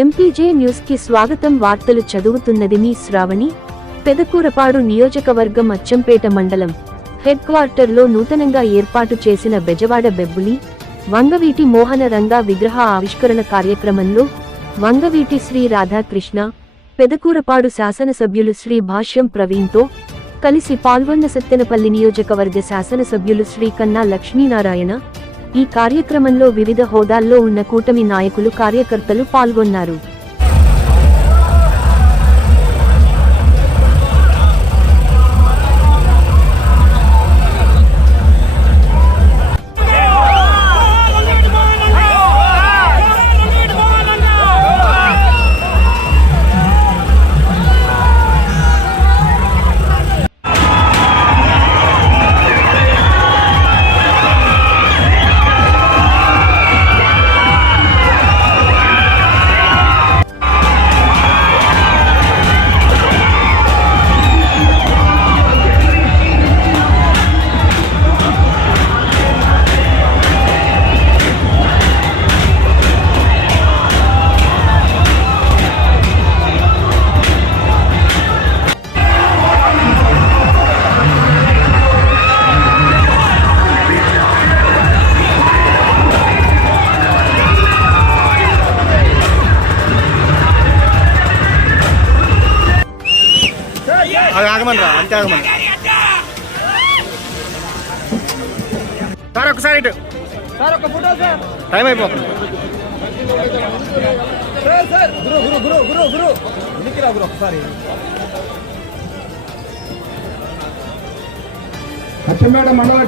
MPJ news కి స్వాగతం. వార్తలు చదువుతున్నది మీ శ్రావణి. పెదకూరపాడు నియోజకవర్గం అచ్చంపేట మండలం హెడ్ క్వార్టర్లో నూతనంగా ఏర్పాటు చేసిన బెజవాడ బెబ్బులి వంగవీటి మోహన రంగా విగ్రహ ఆవిష్కరణ కార్యక్రమంలో వంగవీటి శ్రీ రాధాకృష్ణ, పెదకూరపాడు శాసనసభ్యులు శ్రీ భాష్యం ప్రవీణ్తో కలిసి పాల్గొన్న సత్తెనపల్లి నియోజకవర్గ శాసనసభ్యులు శ్రీ కన్నా లక్ష్మీనారాయణ. ఈ కార్యక్రమంలో వివిధ హోదాల్లో ఉన్న కూటమి నాయకులు, కార్యకర్తలు పాల్గొన్నారు. ఆగమనరా అంటే ఆగమని సార్ ఒకసారి ఇటు సార్ ఒక ఫోటో సార్ టైం అయిపోతుంది సార్ గురు గురు గురు గురు గురు ఉనికిరా గురు ఒకసారి అచ్చంపేట మండల